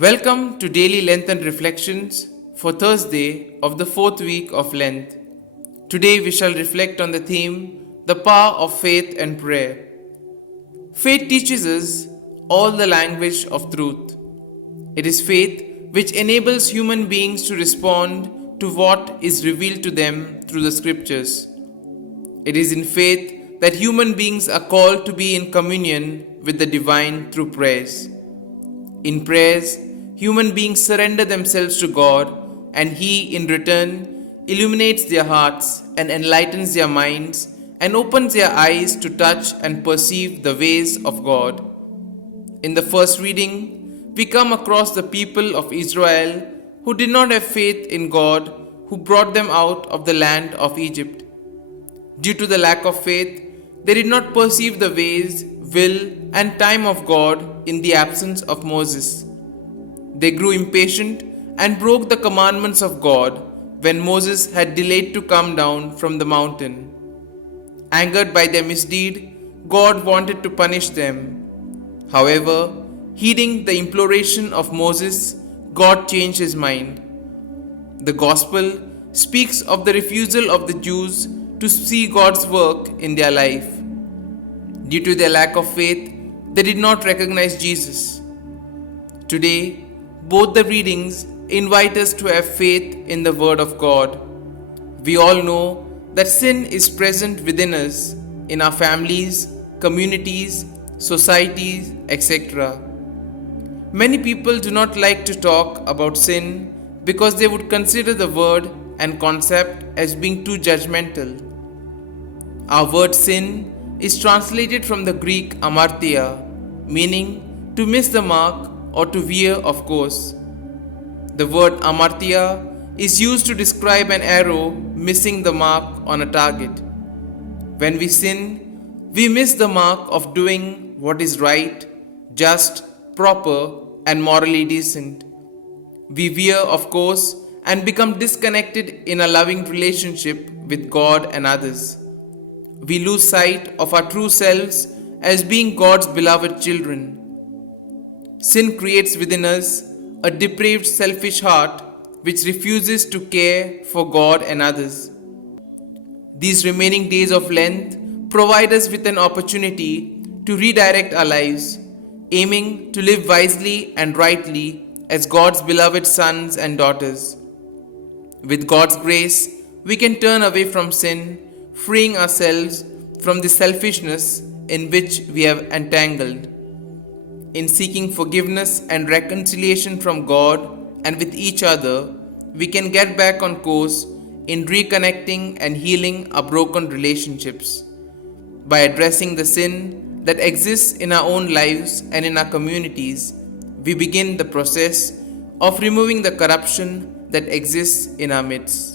Welcome to Daily Lenten Reflections for Thursday of the fourth week of Lent. Today we shall reflect on the theme, the power of faith and prayer. Faith teaches us all the language of truth. It is faith which enables human beings to respond to what is revealed to them through the scriptures. It is in faith that human beings are called to be in communion with the divine through prayers. In prayers, human beings surrender themselves to God, and He, in return, illuminates their hearts and enlightens their minds and opens their eyes to touch and perceive the ways of God. In the first reading, we come across the people of Israel who did not have faith in God, who brought them out of the land of Egypt. Due to the lack of faith, they did not perceive the ways, will, and time of God in the absence of Moses. They grew impatient and broke the commandments of God when Moses had delayed to come down from the mountain. Angered by their misdeed, God wanted to punish them. However, heeding the imploration of Moses, God changed his mind. The Gospel speaks of the refusal of the Jews to see God's work in their life. Due to their lack of faith, they did not recognize Jesus. Today, both the readings invite us to have faith in the Word of God. We all know that sin is present within us, in our families, communities, societies, etc. Many people do not like to talk about sin because they would consider the word and concept as being too judgmental. Our word sin is translated from the Greek amartia, meaning to miss the mark or to veer off course. The word amartia is used to describe an arrow missing the mark on a target. When we sin, we miss the mark of doing what is right, just, proper, and morally decent. We veer off course and become disconnected in a loving relationship with God and others. We lose sight of our true selves as being God's beloved children. Sin creates within us a depraved, selfish heart which refuses to care for God and others. These remaining days of Lent provide us with an opportunity to redirect our lives, aiming to live wisely and rightly as God's beloved sons and daughters. With God's grace, we can turn away from sin, freeing ourselves from the selfishness in which we have entangled. In seeking forgiveness and reconciliation from God and with each other, we can get back on course in reconnecting and healing our broken relationships. By addressing the sin that exists in our own lives and in our communities, we begin the process of removing the corruption that exists in our midst.